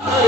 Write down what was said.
Hallelujah.